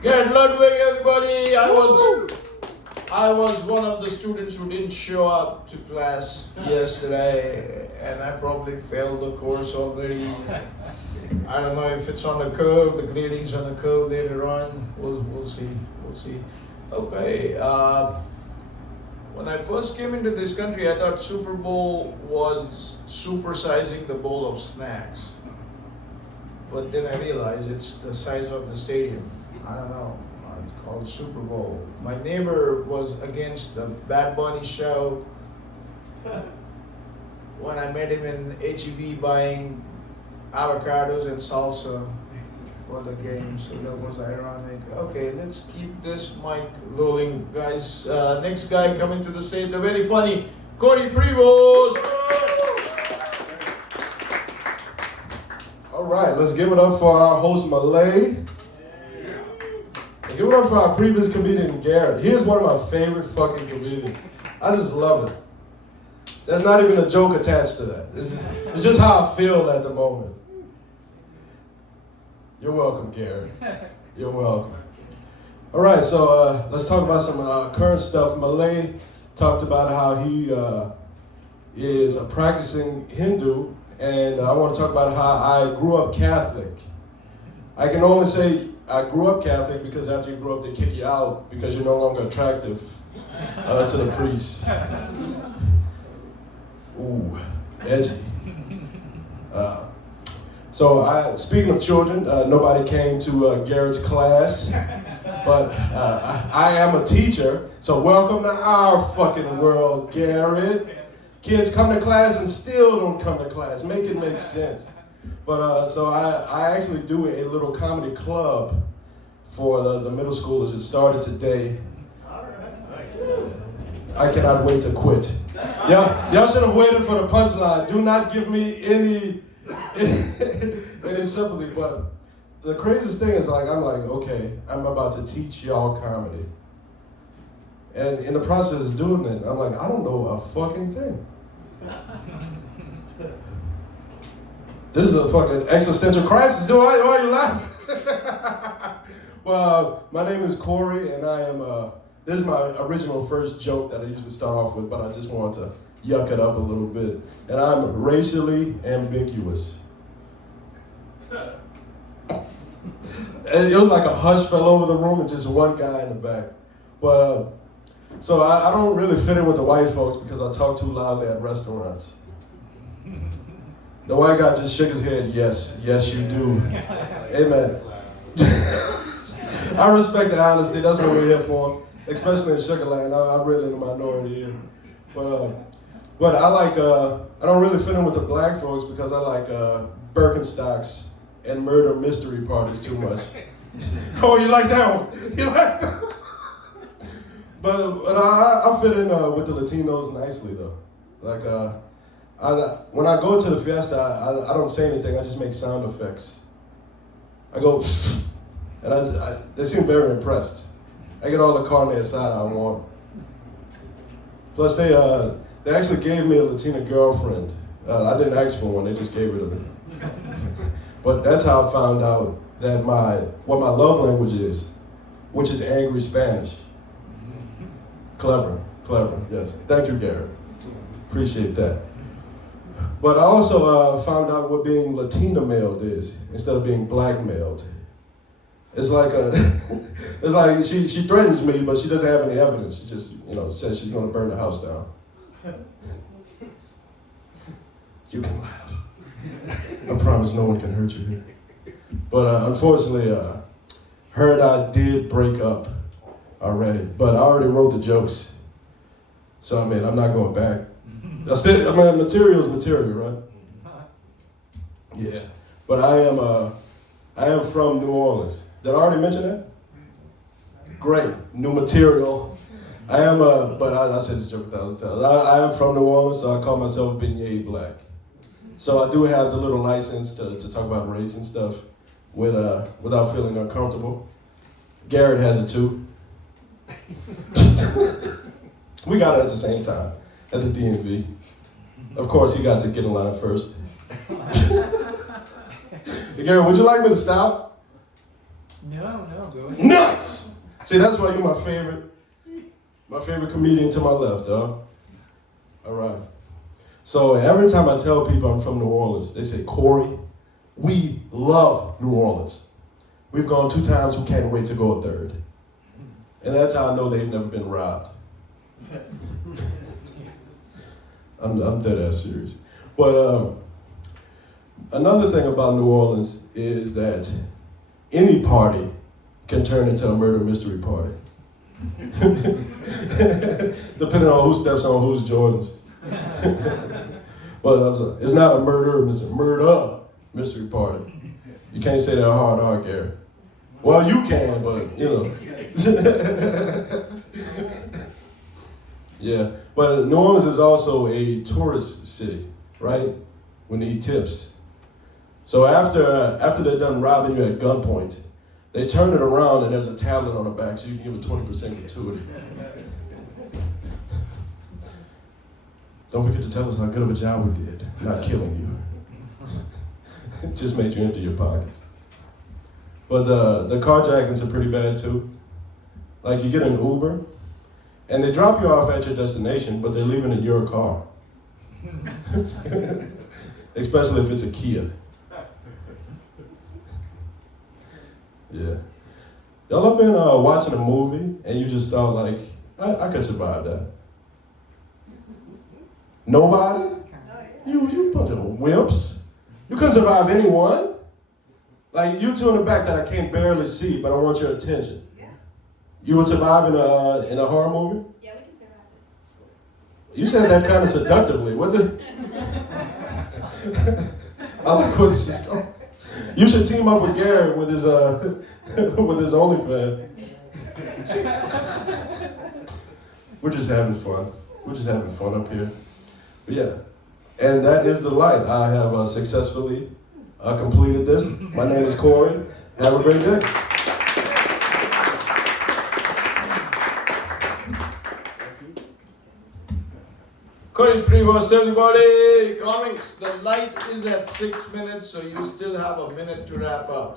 Get Ludwig, everybody. I was one of the students who didn't show up to class yesterday, and I probably failed the course already. I don't know if it's on the curve, the grading's on the curve later on. We'll see. We'll see. Okay. When I first came into this country, I thought Super Bowl was supersizing the bowl of snacks. But then I realized it's the size of the stadium. I don't know. It's called Super Bowl. My neighbor was against the Bad Bunny show when I met him in HEB buying avocados and salsa for the game, so that was ironic. Okay, let's keep this mic rolling, guys. Next guy coming to the stage, the very funny Corey Prevost. All right, let's give it up for our host Malay. Give it up for our previous comedian Garrett. He is one of my favorite fucking comedians. I just love it. There's not even a joke attached to that. It's just how I feel at the moment. You're welcome, Garrett. You're welcome. All right, so let's talk about some current stuff. Malay talked about how he is a practicing Hindu, and I want to talk about how I grew up Catholic. I can only say I grew up Catholic because after you grow up, they kick you out because you're no longer attractive to the priest. Ooh, edgy. So speaking of children, nobody came to Garrett's class, but I am a teacher, so welcome to our fucking world, Garrett. Kids come to class and still don't come to class. Make it make sense. But so I actually do a little comedy club for the middle schoolers. It started today. I cannot wait to quit. Y'all should have waited for the punchline. Do not give me any sympathy. But the craziest thing is I'm like, okay, I'm about to teach y'all comedy. And in the process of doing it, I'm like, I don't know a fucking thing. This is a fucking existential crisis. Why are you laughing? Well, my name is Corey, and I am, this is my original first joke that I usually start off with, but I just wanted to yuck it up a little bit. And I'm racially ambiguous. And it was like a hush fell over the room and just one guy in the back. But, so I don't really fit in with the white folks because I talk too loudly at restaurants. The white guy just shook his head, yes, you do. Amen. I respect the honesty, that's what we're here for, especially in Sugar Land. I'm really in the minority here. But I like, I don't really fit in with the black folks because I like Birkenstocks and murder mystery parties too much. Oh, you like that one? You like that one? But I fit in with the Latinos nicely though. Like, when I go to the fiesta, I don't say anything, I just make sound effects. I go, and they seem very impressed. I get all the carne asada I want. Plus they actually gave me a Latina girlfriend. I didn't ask for one, they just gave it to me. But that's how I found out that what my love language is, which is angry Spanish. Clever, yes. Thank you, Garrett. Appreciate that. But I also found out what being Latina mailed is instead of being blackmailed. It's like it's like she threatens me, but she doesn't have any evidence. She just says she's going to burn the house down. You can laugh. I promise no one can hurt you here. But unfortunately, her and I did break up already. But I already wrote the jokes, so I'm not going back. Material is material, right? Yeah, but I am from New Orleans. Did I already mention that? Great, new material. I am but I said this joke 1,000 times. I am from New Orleans, so I call myself beignet black. So I do have the little license to talk about race and stuff without feeling uncomfortable. Garrett has it too. We got it at the same time at the DMV. Of course, he got to get in line first. Garrett, would you like me to stop? No, go ahead. Nice! See, that's why you're my favorite comedian to my left, dog. All right. So every time I tell people I'm from New Orleans, they say, Corey, we love New Orleans. We've gone 2 times, we can't wait to go a third. And that's how I know they've never been robbed. I'm dead ass serious. But another thing about New Orleans is that any party can turn into a murder mystery party. Depending on who steps on whose Jordans. Well, it's not a murder mystery party. You can't say that hard, Gary. Well, you can, but you know. Yeah, but New Orleans is also a tourist city, right? We need tips. So after they're done robbing you at gunpoint, they turn it around and there's a tablet on the back so you can give a 20% gratuity. Don't forget to tell us how good of a job we did, not killing you. It just made you empty your pockets. But the carjackings are pretty bad too. Like you get an Uber, and they drop you off at your destination, but they're leaving in your car. Especially if it's a Kia. Yeah. Y'all have been watching a movie, and you just thought like, I could survive that. Nobody? You bunch of wimps. You couldn't survive anyone. Like you two in the back that I can't barely see, but I want your attention. Yeah. You would survive in a horror movie? Yeah, we can survive it. You said that kind of seductively. What the? I like where this is going. You should team up with Gary with his with his OnlyFans. We're just having fun. We're just having fun up here. But yeah, and that is the light. I have successfully completed this. My name is Corey. Have a great day. Corey Prevost, everybody. Comics. The light is at 6 minutes, so you still have a minute to wrap up.